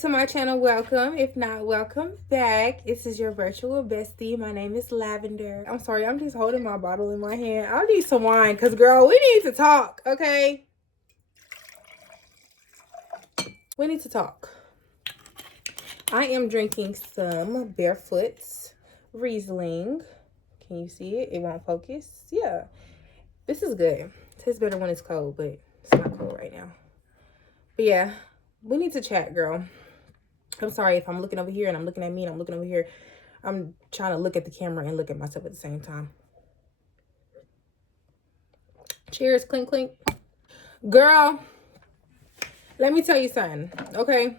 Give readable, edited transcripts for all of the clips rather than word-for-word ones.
to my channel, welcome. If not, welcome back. This is your virtual bestie. My name is Lavender. I'm sorry, I'm just holding my bottle in my hand. I need some wine because, girl, we need to talk, okay? We need to talk. I am drinking some Barefoot's Riesling. Can you see it? It won't focus. Yeah. This is good. Tastes better when it's cold, but it's not cold right now. But yeah, we need to chat, girl. I'm sorry if I'm looking over here and I'm looking at me and I'm looking over here. I'm trying to look at the camera and look at myself at the same time. Cheers, clink, clink. Girl, let me tell you something, okay?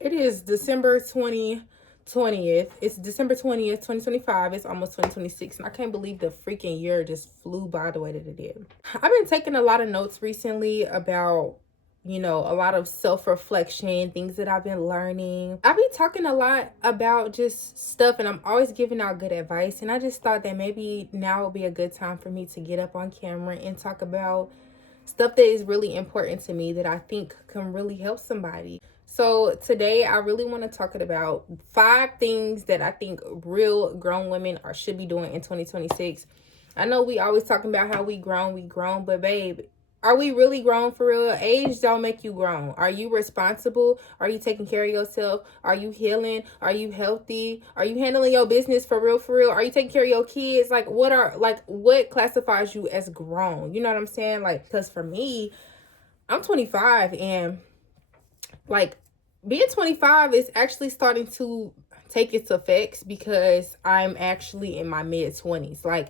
It is December 20th. It's December 20th, 2025. It's almost 2026. And I can't believe the freaking year just flew by the way that it did. I've been taking a lot of notes recently about, you know, a lot of self-reflection, things that I've been learning. I've been talking a lot about just stuff, and I'm always giving out good advice. And I just thought that maybe now would be a good time for me to get up on camera and talk about stuff that is really important to me that I think can really help somebody. So today I really want to talk about 5 things that I think real grown women should be doing in 2026. I know we always talking about how we grown, but babe, are we really grown for real? Age don't make you grown. Are you responsible? Are you taking care of yourself? Are you healing? Are you healthy? Are you handling your business for real, for real? Are you taking care of your kids? What classifies you as grown? You know what I'm saying? Like, because for me, I'm 25, and like being 25 is actually starting to take its effects because I'm actually in my mid-20s. Like,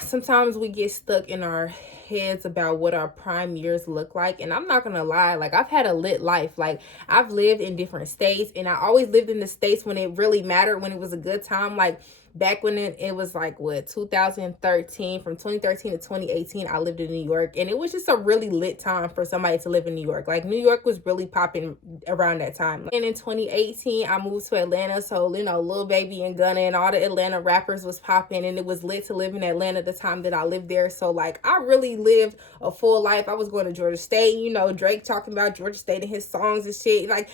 sometimes we get stuck in our heads about what our prime years look like, and I'm not gonna lie, like, I've had a lit life. Like, I've lived in different states, and I always lived in the states when it really mattered, when it was a good time. Like, back when it was like, what, 2013, from 2013 to 2018, I lived in New York, and it was just a really lit time for somebody to live in New York. Like, New York was really popping around that time. And in 2018, I moved to Atlanta, so, you know, Lil Baby and Gunna and all the Atlanta rappers was popping, and it was lit to live in Atlanta the time that I lived there. So, like, I really lived a full life. I was going to Georgia State, you know, Drake talking about Georgia State and his songs and shit. Like,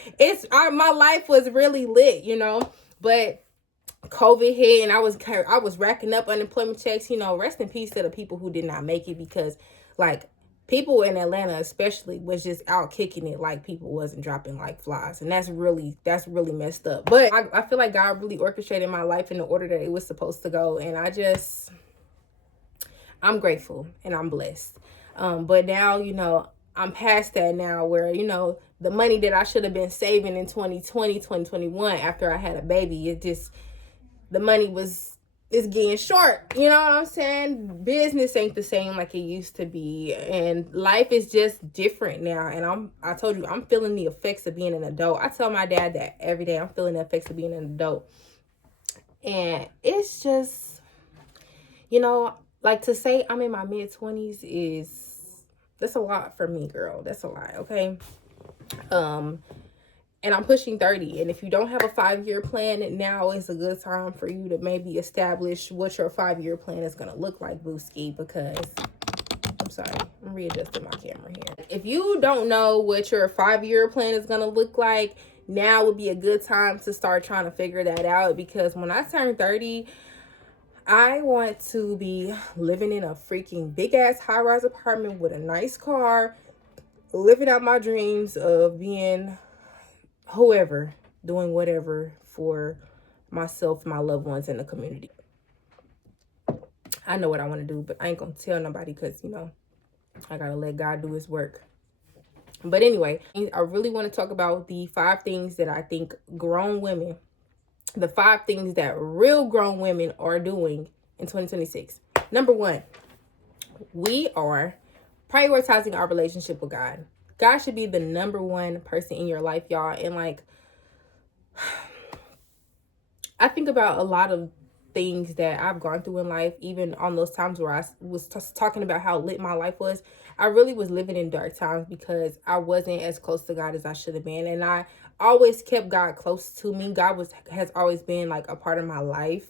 my life was really lit, you know. But COVID hit, and I was racking up unemployment checks. You know, rest in peace to the people who did not make it, because like people in Atlanta especially was just out kicking it like people wasn't dropping like flies, and that's really messed up. But I feel like God really orchestrated my life in the order that it was supposed to go, and I'm grateful and I'm blessed. But now, you know, I'm past that now, where, you know, the money that I should have been saving in 2020, 2021 after I had a baby, the money is getting short. You know what I'm saying? Business ain't the same like it used to be, and life is just different now. And I told you, I'm feeling the effects of being an adult. I tell my dad that every day. I'm feeling the effects of being an adult, and it's just, you know, like, to say I'm in my mid-20s that's a lot for me, girl. That's a lot, okay? And I'm pushing 30. And if you don't have a 5-year plan, now is a good time for you to maybe establish what your 5-year plan is going to look like, Booski. Because, I'm sorry, I'm readjusting my camera here. If you don't know what your 5-year plan is going to look like, now would be a good time to start trying to figure that out. Because when I turn 30, I want to be living in a freaking big-ass high-rise apartment with a nice car, living out my dreams of being whoever, doing whatever for myself, my loved ones, and the community. I know what I want to do, but I ain't gonna tell nobody, because, you know, I gotta let God do his work. But anyway, I really want to talk about the 5 things that I think grown women, the 5 things that real grown women are doing in 2026. Number 1, we are prioritizing our relationship with God. God should be the number 1 person in your life, y'all. And like, I think about a lot of things that I've gone through in life, even on those times where I was talking about how lit my life was. I really was living in dark times because I wasn't as close to God as I should have been. And I always kept God close to me. God has always been like a part of my life.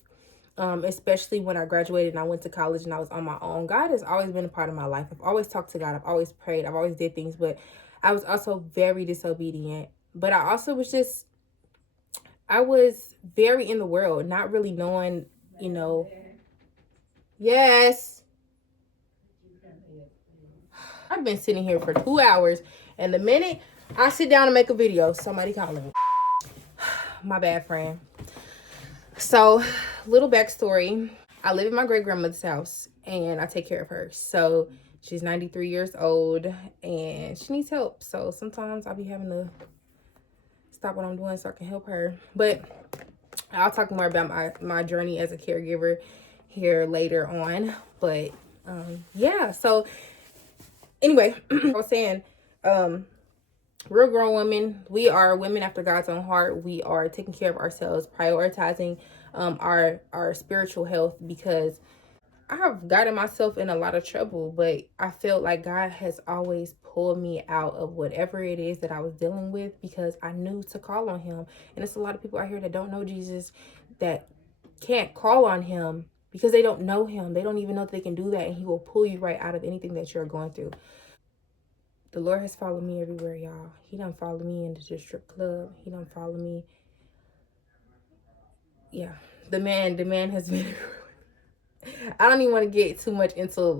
Especially when I graduated and I went to college and I was on my own. God has always been a part of my life. I've always talked to God. I've always prayed. I've always did things, but I was also very disobedient But I also was just, I was very in the world, not really knowing, you know. Yes. I've been sitting here for 2 hours, and the minute I sit down and make a video, somebody calling me. My bad, friend. So, little backstory. I live in my great grandmother's house, and I take care of her. So, she's 93 years old, and she needs help. So, sometimes I'll be having to stop what I'm doing so I can help her. But I'll talk more about my journey as a caregiver here later on. But yeah, so anyway, I was saying, real grown women, we are women after God's own heart. We are taking care of ourselves, prioritizing our spiritual health, because I have gotten myself in a lot of trouble, but I felt like God has always pulled me out of whatever it is that I was dealing with, because I knew to call on him. And it's a lot of people out here that don't know Jesus, that can't call on him because they don't know him. They don't even know that they can do that, and he will pull you right out of anything that you're going through. The Lord has followed me everywhere, y'all. He done followed me into the strip club. He done followed me. Yeah, the man has been. I don't even want to get too much into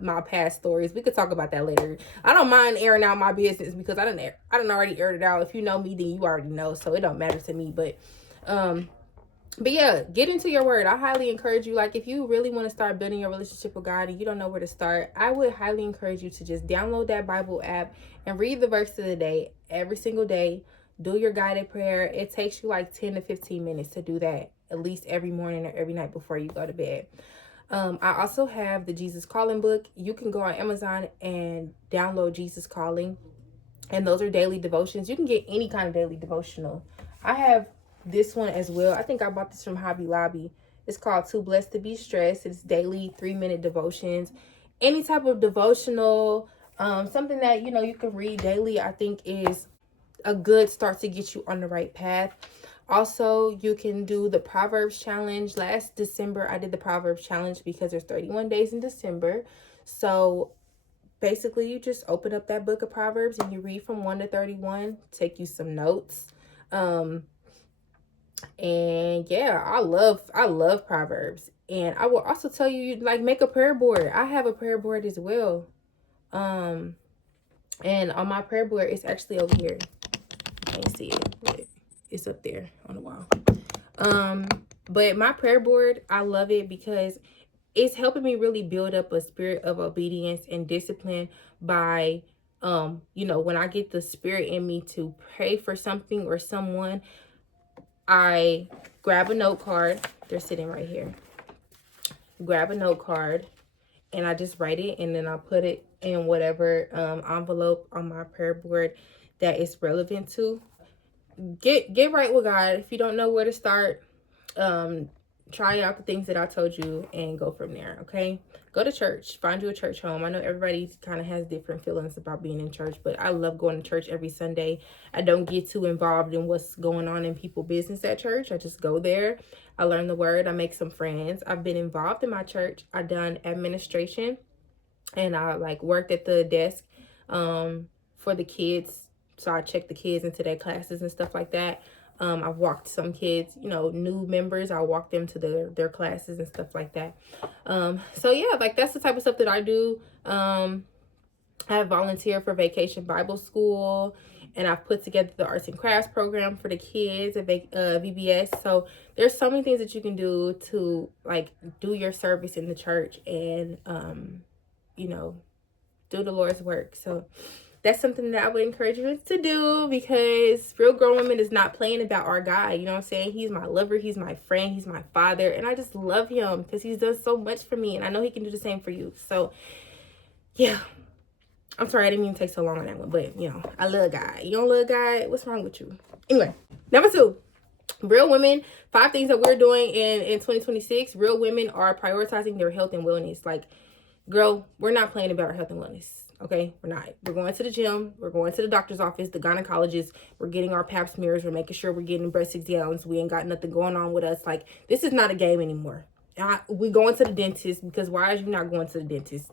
my past stories. We could talk about that later. I don't mind airing out my business, because I done already aired it out. If you know me, then you already know, so it don't matter to me. But yeah, get into your word. I highly encourage you. Like, if you really want to start building your relationship with God and you don't know where to start, I would highly encourage you to just download that Bible app and read the verse of the day every single day. Do your guided prayer. It takes you like 10 to 15 minutes to do that, at least every morning or every night before you go to bed. I also have the Jesus Calling book. You can go on Amazon and download Jesus Calling, and those are daily devotions. You can get any kind of daily devotional. I have this one as well. I think I bought this from Hobby Lobby. It's called Too Blessed to Be Stressed. It's daily 3-minute devotions. Any type of devotional, something that you can read daily, I think is a good start to get you on the right path. Also, you can do the Proverbs challenge. Last December, I did the Proverbs challenge because there's 31 days in December. So basically, you just open up that book of Proverbs and you read from 1 to 31. Take you some notes. And yeah, I love Proverbs. And I will also tell you, like, make a prayer board. I have a prayer board as well. And on my prayer board, it's actually over here. You can't see it, but it's up there on the wall. But my prayer board, I love it because it's helping me really build up a spirit of obedience and discipline by, when I get the spirit in me to pray for something or someone, I grab a note card. They're sitting right here. Grab a note card and I just write it, and then I put it in whatever envelope on my prayer board that is relevant to. Get right with God. If you don't know where to start, try out the things that I told you and go from there. Okay, go to church, find you a church home. I know everybody kind of has different feelings about being in church, but I love going to church every Sunday. I don't get too involved in what's going on in people's business at church. I just go there, I learn the word, I make some friends. I've been involved in my church. I've done administration, and I worked at the desk for the kids. So I check the kids into their classes and stuff like that. I've walked some kids, new members. I walk them to their classes and stuff like that. So yeah, that's the type of stuff that I do. I have volunteered for Vacation Bible School, and I've put together the arts and crafts program for the kids at VBS. So there's so many things that you can do to do your service in the church and, do the Lord's work. So that's something that I would encourage you to do, because real grown women is not playing about our God. You know what I'm saying? He's my lover. He's my friend. He's my father. And I just love him because he's done so much for me. And I know he can do the same for you. So, yeah. I'm sorry I didn't mean to take so long on that one. But, I love God. You don't love God? What's wrong with you? Anyway, number 2. Real women, 5 things that we're doing in 2026. Real women are prioritizing their health and wellness. Girl, we're not playing about our health and wellness. Okay, we're not. We're going to the gym. We're going to the doctor's office, the gynecologist. We're getting our pap smears. We're making sure we're getting breast exams. We ain't got nothing going on with us. This is not a game anymore. We going to the dentist, because why is you not going to the dentist?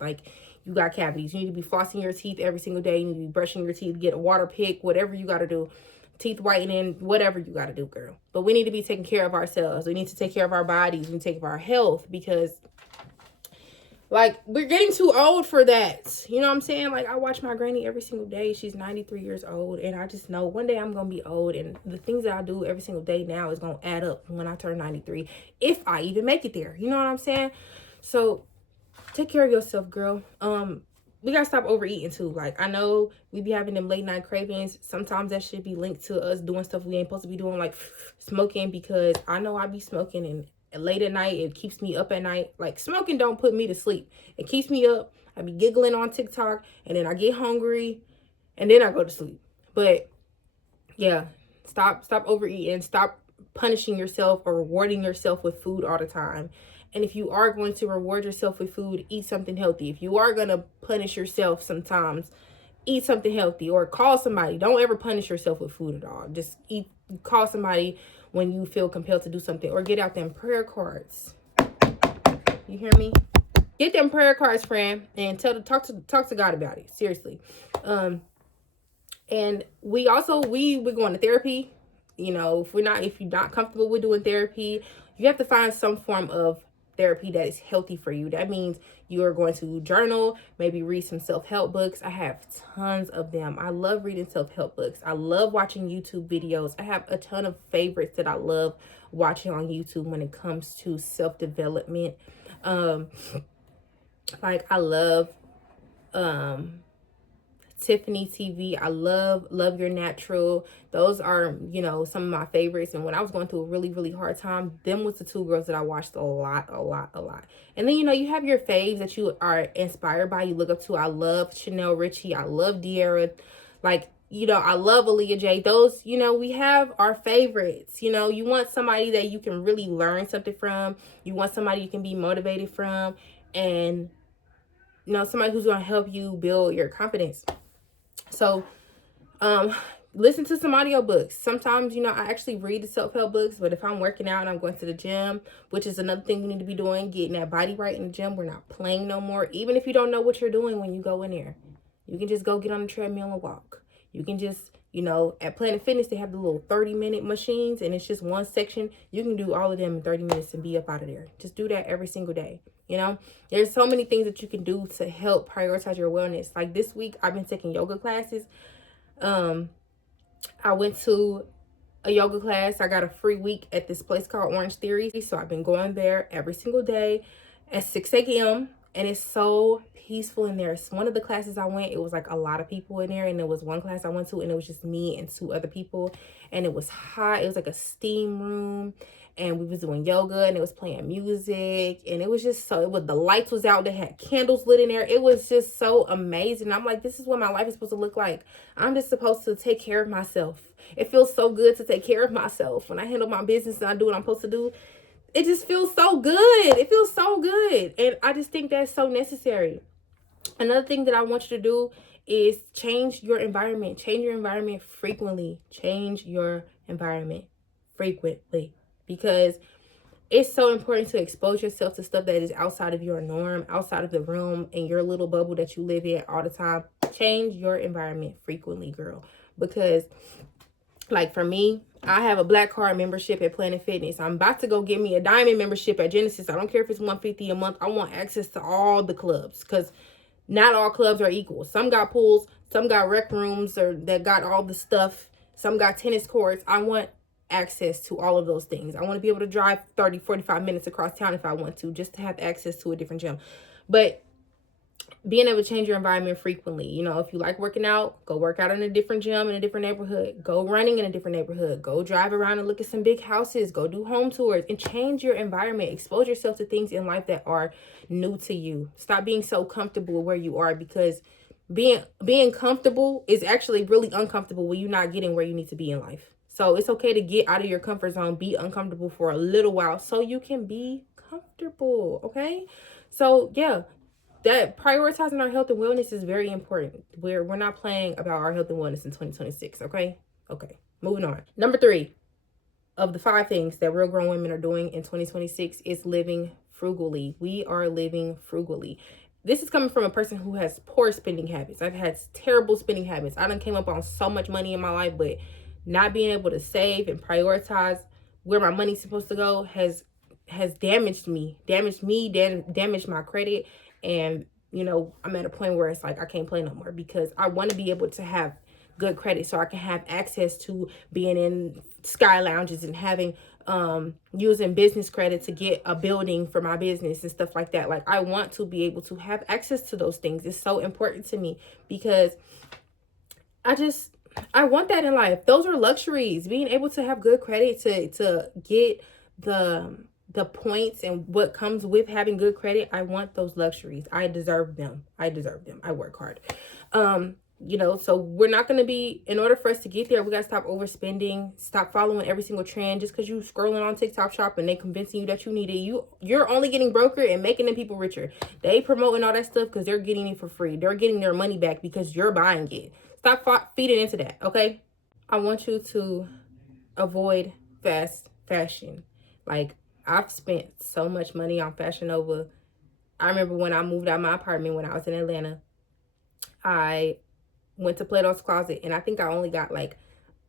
You got cavities. You need to be flossing your teeth every single day. You need to be brushing your teeth, get a water pick, whatever you got to do teeth whitening, whatever you got to do, girl. But we need to be taking care of ourselves. We need to take care of our bodies. We need to take care of our health, because like, we're getting too old for that. You know what I'm saying? Like, I watch my granny every single day. She's 93 years old. And I just know one day I'm going to be old. And the things that I do every single day now is going to add up when I turn 93. If I even make it there. You know what I'm saying? So, take care of yourself, girl. We got to stop overeating, too. Like, I know we be having them late night cravings. Sometimes that should be linked to us doing stuff we ain't supposed to be doing, like smoking. Because I know I be smoking and late at night, it keeps me up at night. Like, smoking don't put me to sleep. It keeps me up. I be giggling on TikTok, and then I get hungry, and then I go to sleep. But yeah, stop overeating. Stop punishing yourself or rewarding yourself with food all the time. And if you are going to reward yourself with food, eat something healthy. If you are going to punish yourself sometimes, eat something healthy, or call somebody. Don't ever punish yourself with food at all. Just call somebody when you feel compelled to do something, or get out them prayer cards. You hear me? Get them prayer cards, friend, and talk to God about it. Seriously. And we're going to therapy. You know, if you're not comfortable with doing therapy, you have to find some form of therapy that is healthy for you. That means you are going to journal, maybe read some self-help books. I have tons of them. I love reading self-help books. I love watching YouTube videos. I have a ton of favorites that I love watching on YouTube when it comes to self-development. Like, I love Tiffany TV. I love Your Natural. Those are, you know, some of my favorites. And when I was going through a really, really hard time, them was the two girls that I watched a lot. And then, you know, you have your faves that you are inspired by, you look up to. I love Chanel Richie. I love De'Ara. Like, you know, I love Aaliyah J. Those, you know, we have our favorites. You know, you want somebody that you can really learn something from. You want somebody you can be motivated from. And, you know, somebody who's going to help you build your confidence. So, listen to some audiobooks. Sometimes, you know, I actually read the self-help books, but if I'm working out and I'm going to the gym, which is another thing we need to be doing, getting that body right in the gym. We're not playing no more. Even if you don't know what you're doing when you go in there, you can just go get on the treadmill and walk. You can just, you know, at Planet Fitness, they have the little 30-minute machines, and it's just one section. You can do all of them in 30 minutes and be up out of there. Just do that every single day. You know, there's so many things that you can do to help prioritize your wellness. Like this week, I've been taking yoga classes. I went to a yoga class. I got a free week at this place called Orange Theory. So I've been going there every single day at 6 a.m. And it's so peaceful in there. It's one of the classes I went, it was like a lot of people in there. And there was one class I went to, and it was just me and two other people. And it was hot. It was like a steam room. And we was doing yoga, and it was playing music, and it was just the lights was out. They had candles lit in there. It was just so amazing. I'm like, this is what my life is supposed to look like. I'm just supposed to take care of myself. It feels so good to take care of myself. When I handle my business and I do what I'm supposed to do, it just feels so good. It feels so good. And I just think that's so necessary. Another thing that I want you to do is change your environment. Change your environment frequently. Change your environment frequently. Because it's so important to expose yourself to stuff that is outside of your norm, outside of the room, and your little bubble that you live in all the time. Change your environment frequently, girl. Because, like, for me, I have a black card membership at Planet Fitness. I'm about to go get me a diamond membership at Genesis. I don't care if it's $150 a month. I want access to all the clubs, because not all clubs are equal. Some got pools, some got rec rooms that got all the stuff. Some got tennis courts. I want access to all of those things. I want to be able to drive 30, 45 minutes across town if I want to, just to have access to a different gym. But being able to change your environment frequently. You know, if you like working out, go work out in a different gym in a different neighborhood. Go running in a different neighborhood. Go drive around and look at some big houses. Go do home tours and change your environment. Expose yourself to things in life that are new to you. Stop being so comfortable where you are, because being comfortable is actually really uncomfortable when you're not getting where you need to be in life. So it's okay to get out of your comfort zone, be uncomfortable for a little while so you can be comfortable, okay? So, yeah, that prioritizing our health and wellness is very important. We're not playing about our health and wellness in 2026, okay? Okay, moving on. Number 3 of the 5 things that real grown women are doing in 2026 is living frugally. We are living frugally. This is coming from a person who has poor spending habits. I've had terrible spending habits. I done came up on so much money in my life, but not being able to save and prioritize where my money's supposed to go has damaged me, damaged my credit. And you know, I'm at a point where it's like I can't play no more, because I want to be able to have good credit so I can have access to being in sky lounges and having using business credit to get a building for my business and stuff like that. Like, I want to be able to have access to those things. It's so important to me, because I want that in life. Those are luxuries. Being able to have good credit, to get the points and what comes with having good credit. I want those luxuries. I deserve them. I work hard. You know, so we're not going to be, in order for us to get there, we got to stop overspending, stop following every single trend. Just because you scrolling on TikTok shop and they convincing you that you need it, you're only getting broker and making them people richer. They promoting all that stuff because they're getting it for free. They're getting their money back because you're buying it. Stop feeding into that, okay? I want you to avoid fast fashion. Like, I've spent so much money on Fashion Nova. I remember when I moved out of my apartment when I was in Atlanta, I went to Plato's Closet, and I think I only got like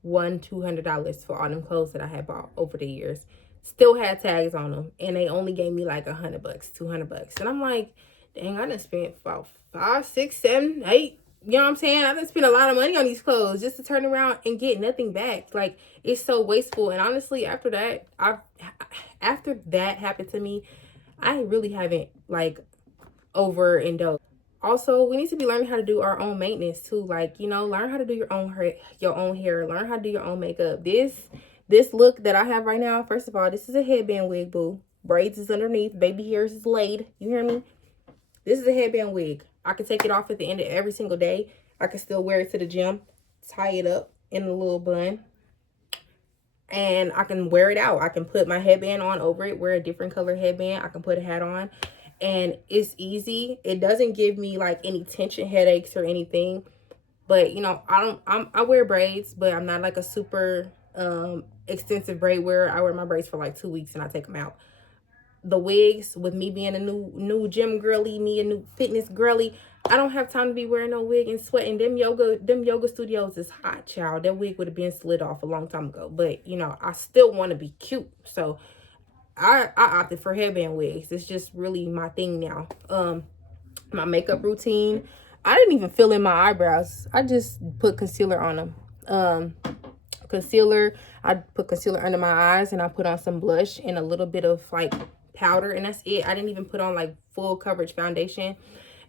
$200 for all them clothes that I had bought over the years. Still had tags on them, and they only gave me like $100, $200. And I'm like, dang, I done spent about 5, 6, 7, 8. You know what I'm saying? I done spent a lot of money on these clothes just to turn around and get nothing back. Like, it's so wasteful. And honestly, after that happened to me, I really haven't like overindulged. Also, we need to be learning how to do our own maintenance too. Like, you know, learn how to do your own hair, learn how to do your own makeup. This look that I have right now, first of all, this is a headband wig, boo. Braids is underneath, baby hairs is laid. You hear me? This is a headband wig. I can take it off at the end of every single day. I can still wear it to the gym, tie it up in a little bun, and I can wear it out. I can put my headband on over it, wear a different color headband. I can put a hat on, and it's easy. It doesn't give me like any tension headaches or anything. But you know, I wear braids, but I'm not like a super extensive braid wearer. I wear my braids for like 2 weeks and I take them out. The wigs, with me being a new gym girly, me a new fitness girly, I don't have time to be wearing no wig and sweating. Them yoga studios is hot, child. That wig would have been slid off a long time ago. But you know, I still want to be cute, so I opted for headband wigs. It's just really my thing now. My makeup routine, I didn't even fill in my eyebrows. I just put concealer on them. I put concealer under my eyes, and I put on some blush and a little bit of like powder, and that's it. I didn't even put on like full coverage foundation.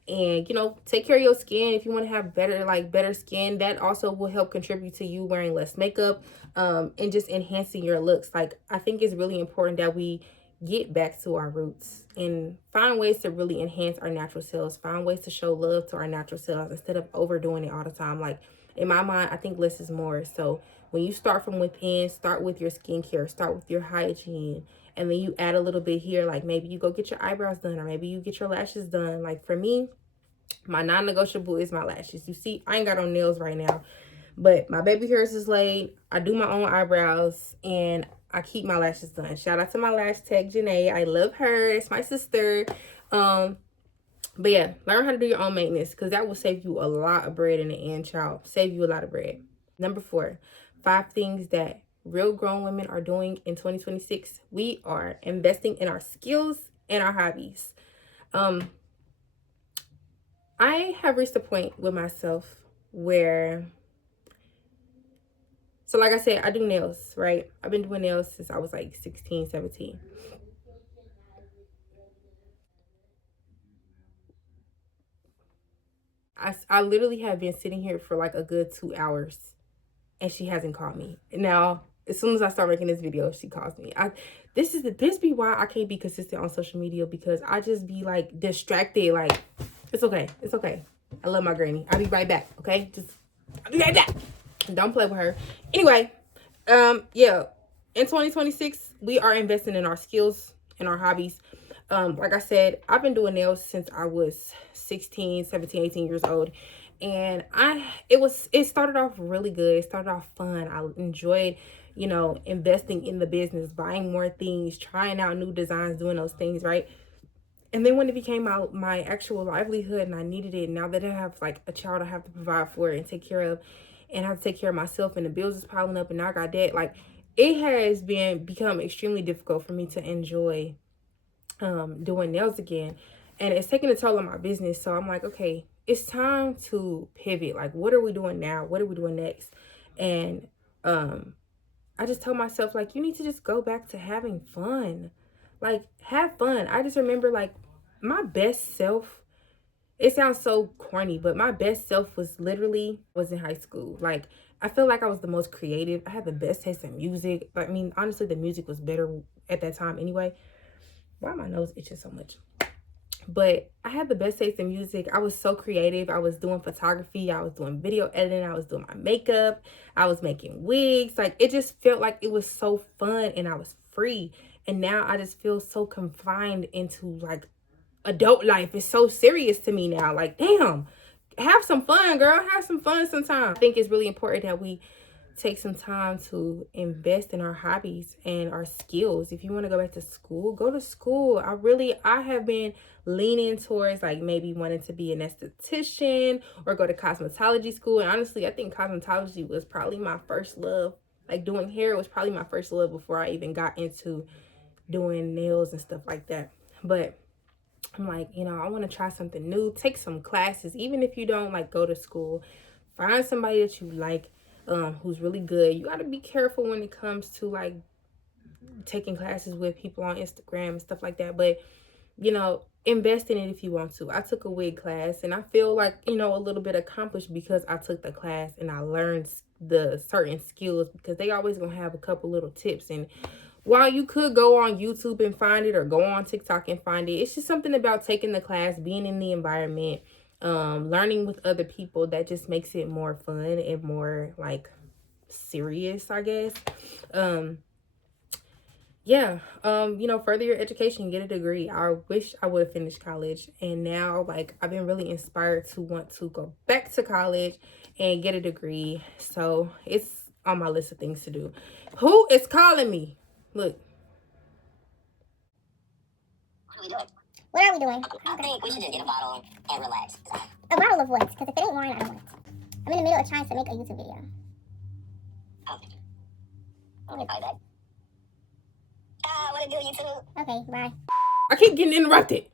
And you know, take care of your skin. If you want to have better skin, that also will help contribute to you wearing less makeup, and just enhancing your looks. Like, I think it's really important that we get back to our roots and find ways to really enhance our natural selves, find ways to show love to our natural selves instead of overdoing it all the time. Like, in my mind, I think less is more. So when you start from within, start with your skincare, start with your hygiene, and then you add a little bit here. Like, maybe you go get your eyebrows done, or maybe you get your lashes done. Like, for me, my non-negotiable is my lashes. You see, I ain't got on nails right now, but my baby hairs is laid. I do my own eyebrows, and I keep my lashes done. Shout out to my lash tech, Janae. I love her. It's my sister. But yeah, learn how to do your own maintenance, because that will save you a lot of bread in the end, child. Save you a lot of bread. Number 4, 5 things that real grown women are doing in 2026. We are investing in our skills and our hobbies. I have reached a point with myself where, so like I said, I do nails, right? I've been doing nails since I was like 16, 17. I literally have been sitting here for like a good 2 hours, and she hasn't called me. Now, as soon as I start making this video, she calls me. This be why I can't be consistent on social media, because I just be like distracted. Like, it's okay. It's okay. I love my granny. I'll be right back. Okay? I'll be right back. Don't play with her. Anyway, yeah. In 2026, we are investing in our skills and our hobbies. Like I said, I've been doing nails since I was 16, 17, 18 years old. And it started off really good. It started off fun. I enjoyed, you know, investing in the business, buying more things, trying out new designs, doing those things, right? And then when it became my actual livelihood and I needed it, now that I have like a child I have to provide for and take care of, and I have to take care of myself, and the bills is piling up, and now I got debt. Like, it has become extremely difficult for me to enjoy doing nails again, and it's taking a toll on my business. So I'm like, okay, it's time to pivot. Like, what are we doing now? What are we doing next? And I just told myself, like, you need to just go back to having fun. Like, have fun. I just remember, like, my best self, it sounds so corny, but my best self was in high school. Like, I feel like I was the most creative. I had the best taste in music. I mean, honestly, the music was better at that time anyway. Why my nose itching so much? But I had the best taste in music. I was so creative. I was doing photography. I was doing video editing. I was doing my makeup. I was making wigs. Like, it just felt like it was so fun and I was free. And now I just feel so confined into, like, adult life. It's so serious to me now. Like, damn, have some fun, girl. Have some fun sometime. I think it's really important that we take some time to invest in our hobbies and our skills. If you want to go back to school, go to school. I have been leaning towards, like, maybe wanting to be an esthetician or go to cosmetology school. And honestly, I think cosmetology was probably my first love. Like, doing hair was probably my first love before I even got into doing nails and stuff like that. But I'm like, you know, I want to try something new. Take some classes, even if you don't, like, go to school. Find somebody that you like, who's really good. You got to be careful when it comes to, like, taking classes with people on Instagram and stuff like that. But, you know, invest in it if you want to. I took a wig class and I feel like, you know, a little bit accomplished because I took the class and I learned the certain skills, because they always gonna have a couple little tips. And while you could go on YouTube and find it, or go on TikTok and find it, it's just something about taking the class, being in the environment, learning with other people, that just makes it more fun and more, like, serious, I guess. Yeah, you know, further your education, get a degree. I wish I would have finished college, and now, like, I've been really inspired to want to go back to college and get a degree. So it's on my list of things to do. Who is calling me? Look. What are we doing? What are we doing? I think we should just get a bottle and relax. A bottle of what? Because if it ain't wine, I don't want it. I'm in the middle of trying to make a YouTube video. Oh, thank you. Okay, bye, back. What to do, YouTube? Okay, bye. I keep getting interrupted.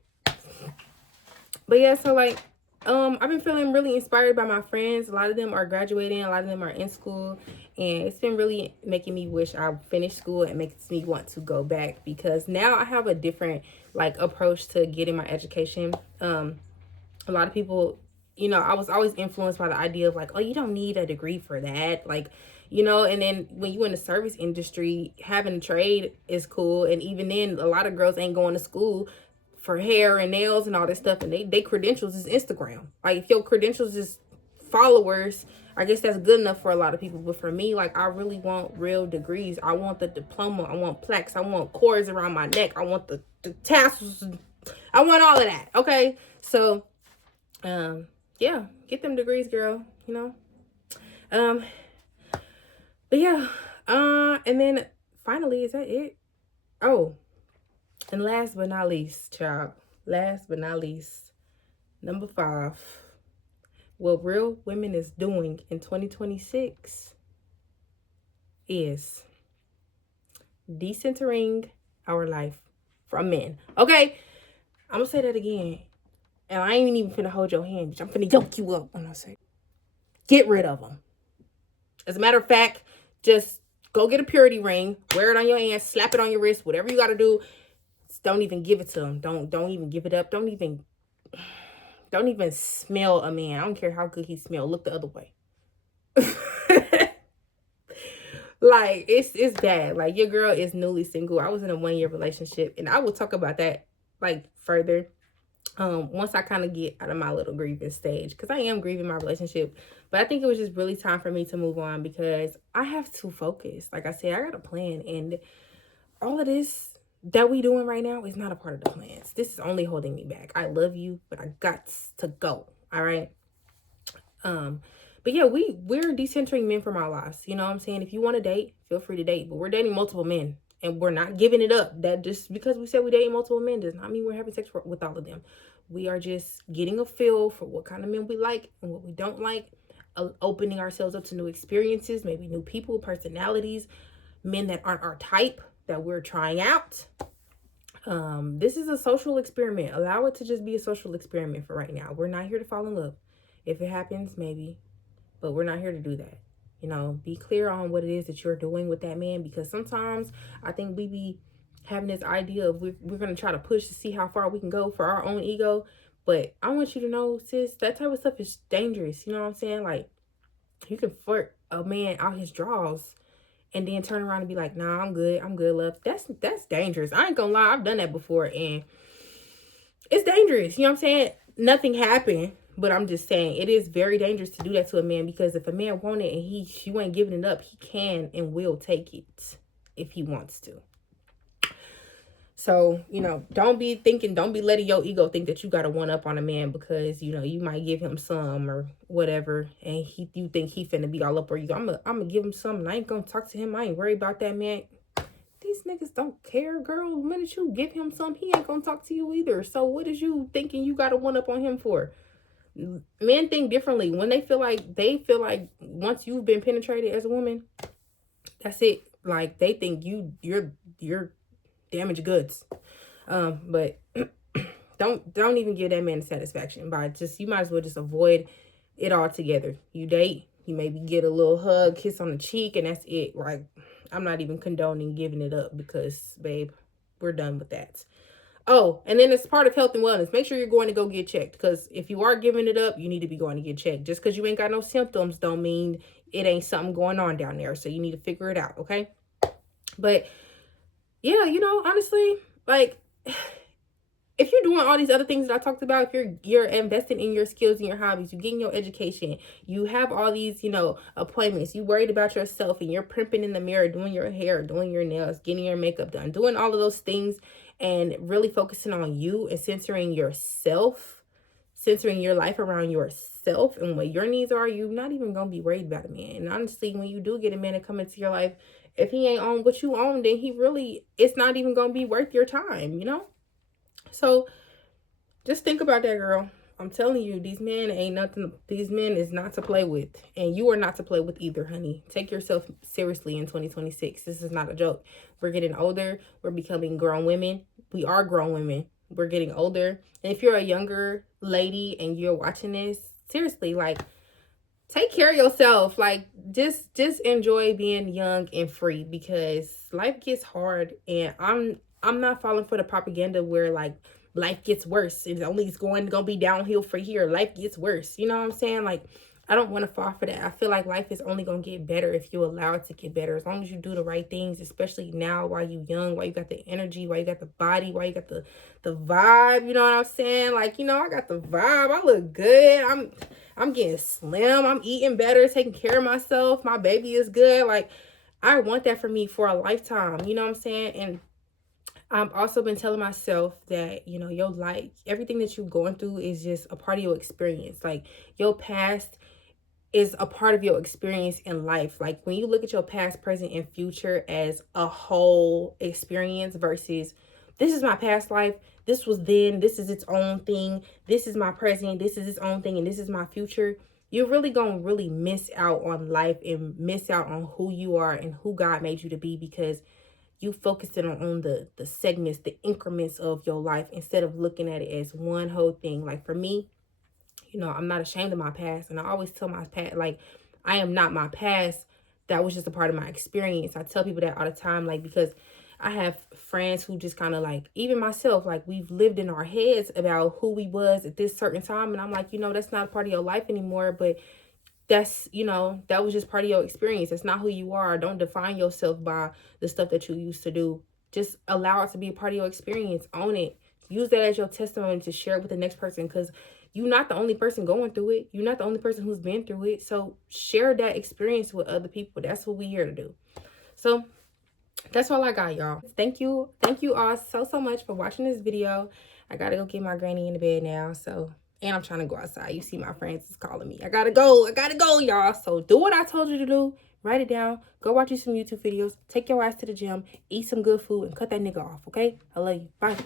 But yeah, so, like, I've been feeling really inspired by my friends. A lot of them are graduating. A lot of them are in school. And it's been really making me wish I finished school, and makes me want to go back, because now I have a different, like, approach to getting my education. A lot of people, you know, I was always influenced by the idea of, like, oh, you don't need a degree for that. Like, you know, and then when you in the service industry, having a trade is cool. And even then, a lot of girls ain't going to school for hair and nails and all this stuff, and they credentials is Instagram. Like, if your credentials is followers, I guess that's good enough for a lot of people. But for me, like, I really want real degrees. I want the diploma. I want plaques. I want cords around my neck. I want the tassels. I want all of that. Okay, so yeah, get them degrees, girl. You know, but yeah, and then finally, is that it? Oh, and last but not least, child, last but not least, number 5, what real women is doing in 2026 is decentering our life from men. Okay, I'm gonna say that again, and I ain't even finna hold your hand, bitch. I'm finna yoke you up when I say, get rid of them. As a matter of fact, just go get a purity ring, wear it on your hand, slap it on your wrist, whatever you gotta do. Don't even give it to them. Don't even give it up. Don't even smell a man. I don't care how good he smells. Look the other way. Like, it's bad. Like, your girl is newly single. I was in a 1-year relationship, and I will talk about that, like, further once I kind of get out of my little grieving stage, because I am grieving my relationship. But I think it was just really time for me to move on, because I have to focus. Like I said, I got a plan, and all of this that we doing right now is not a part of the plans. This is only holding me back. I love you, but I got to go. All right. But yeah, we're decentering men from our lives. You know what I'm saying? If you want to date, feel free to date. But we're dating multiple men, and we're not giving it up. That just because we said we dating multiple men does not mean we're having sex with all of them. We are just getting a feel for what kind of men we like and what we don't like. opening ourselves up to new experiences, maybe new people, personalities, men that aren't our type that we're trying out. This is a social experiment. Allow it to just be a social experiment for right now. We're not here to fall in love. If it happens, maybe, but we're not here to do that. You know, be clear on what it is that you're doing with that man, because sometimes I think we be having this idea of we're going to try to push to see how far we can go for our own ego. But I want you to know, sis, that type of stuff is dangerous. You know what I'm saying? Like, you can flirt a man out his drawers and then turn around and be like, nah, I'm good, love. That's dangerous. I ain't gonna lie, I've done that before, and it's dangerous. You know what I'm saying? Nothing happened, but I'm just saying it is very dangerous to do that to a man, because if a man want it and you ain't giving it up, he can and will take it if he wants to. So, you know, don't be letting your ego think that you got to one up on a man because, you know, you might give him some or whatever, and you think he finna be all up, or you go, I'm gonna give him some and I ain't gonna talk to him. I ain't worried about that man. These niggas don't care, girl. The minute you give him some, he ain't gonna talk to you either. So what is you thinking you got to one up on him for? Men think differently. When they feel like once you've been penetrated as a woman, that's it. Like, they think you're damaged goods. But don't even give that man the satisfaction by you might as well just avoid it altogether. You date, you maybe get a little hug, kiss on the cheek, and that's it. Like, I'm not even condoning giving it up because, babe, we're done with that. Oh, and then as part of health and wellness, make sure you're going to go get checked, because if you are giving it up, you need to be going to get checked. Just because you ain't got no symptoms don't mean it ain't something going on down there. So you need to figure it out, okay? But yeah, you know, honestly, like, if you're doing all these other things that I talked about, if you're investing in your skills and your hobbies, you're getting your education, you have all these, you know, appointments, you worried about yourself, and you're primping in the mirror, doing your hair, doing your nails, getting your makeup done, doing all of those things, and really focusing on you and centering yourself, centering your life around yourself and what your needs are, you're not even going to be worried about a man. And honestly, when you do get a man to come into your life, if he ain't on what you own, then it's not even going to be worth your time, you know? So just think about that, girl. I'm telling you, these men ain't nothing. These men is not to play with. And you are not to play with either, honey. Take yourself seriously in 2026. This is not a joke. We're getting older. We're becoming grown women. We are grown women. We're getting older. And if you're a younger lady and you're watching this, seriously, like, take care of yourself. Like, just enjoy being young and free, because life gets hard, and I'm not falling for the propaganda where, like, life gets worse. It's going to be downhill for here. Life gets worse. You know what I'm saying? Like, I don't want to fall for that. I feel like life is only going to get better if you allow it to get better. As long as you do the right things, especially now while you young, while you got the energy, while you got the body, while you got the vibe. You know what I'm saying? Like, you know, I got the vibe. I look good. I'm getting slim. I'm eating better, taking care of myself. My baby is good. Like, I want that for me for a lifetime. You know what I'm saying? And I've also been telling myself that, you know, your life, everything that you're going through is just a part of your experience. Like, your past is a part of your experience in life. Like, when you look at your past, present, and future as a whole experience versus this is my past life, this was then, this is its own thing, this is my present, this is its own thing, and this is my future, you're really going to really miss out on life and miss out on who you are and who God made you to be, because you focusing on the segments, the increments of your life, instead of looking at it as one whole thing. Like, for me, you know, I'm not ashamed of my past. And I always tell my past, like, I am not my past. That was just a part of my experience. I tell people that all the time, like, because I have friends who just kind of, like, even myself, like, we've lived in our heads about who we was at this certain time. And I'm like, you know, that's not a part of your life anymore. But that's, you know, that was just part of your experience. It's not who you are. Don't define yourself by the stuff that you used to do. Just allow it to be a part of your experience. Own it. Use that as your testimony to share it with the next person, because you're not the only person going through it. You're not the only person who's been through it. So share that experience with other people. That's what we're here to do. So that's all I got, y'all. Thank you all so much for watching this video. I gotta go get my granny in the bed now. And I'm trying to go outside. You see my friends is calling me. I gotta go, y'all. So do what I told you to do. Write it down. Go watch you some YouTube videos. Take your ass to the gym. Eat some good food and cut that nigga off, okay? I love you. Bye.